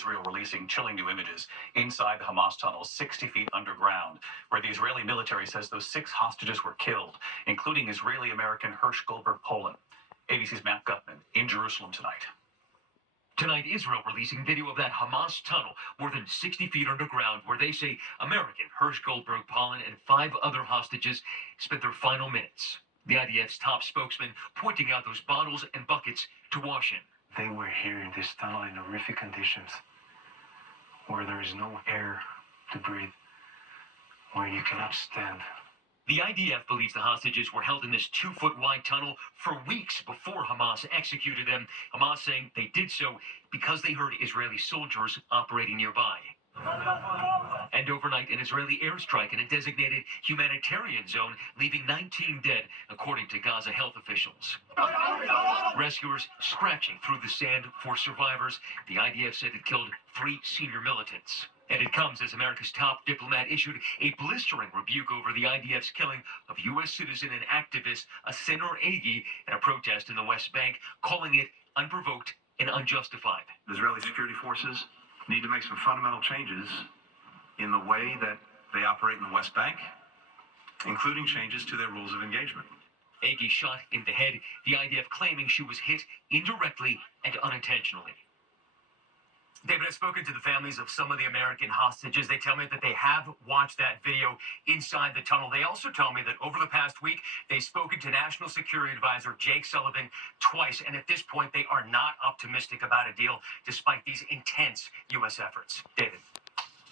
Israel releasing chilling new images inside the Hamas tunnel 60 feet underground, where the Israeli military says those 6 hostages were killed, including Israeli-American Hersh Goldberg Poland. ABC's Matt Gutman in Jerusalem tonight. Tonight, Israel releasing video of that Hamas tunnel more than 60 feet underground, where they say American Hersh Goldberg Poland and 5 other hostages spent their final minutes. The IDF's top spokesman pointing out those bottles and buckets to wash in. They were here in this tunnel in horrific conditions, where there is no air to breathe, where you cannot stand. The IDF believes the hostages were held in this 2-foot-wide tunnel for weeks before Hamas executed them. Hamas saying they did so because they heard Israeli soldiers operating nearby. And overnight, an Israeli airstrike in a designated humanitarian zone, leaving 19 dead, according to Gaza health officials. Rescuers scratching through the sand for survivors. The IDF said it killed 3 senior militants. And it comes as America's top diplomat issued a blistering rebuke over the IDF's killing of U.S. citizen and activist Asenor Egi at a protest in the West Bank, calling it unprovoked and unjustified. Israeli security forces need to make some fundamental changes in the way that they operate in the West Bank, including changes to their rules of engagement. Egi shot in the head, the IDF claiming she was hit indirectly and unintentionally. David, I've spoken to the families of some of the American hostages. They tell me that they have watched that video inside the tunnel. They also tell me that over the past week, they've spoken to National Security Advisor Jake Sullivan twice. And at this point, they are not optimistic about a deal, despite these intense U.S. efforts. David.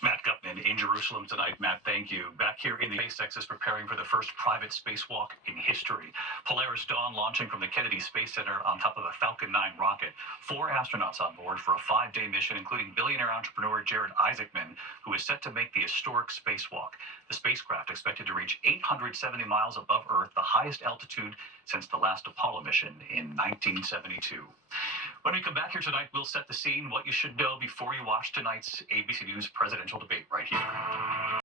Matt Gutman in Jerusalem tonight. Matt, thank you. Back here in the SpaceX is preparing for the first private spacewalk in history. Polaris Dawn launching from the Kennedy Space Center on top of a Falcon 9 rocket. 4 astronauts on board for a 5-day mission, including billionaire entrepreneur Jared Isaacman, who is set to make the historic spacewalk. The spacecraft expected to reach 870 miles above Earth, the highest altitude since the last Apollo mission in 1972. When we come back here tonight, we'll set the scene, what you should know before you watch tonight's ABC News presidential debate right here.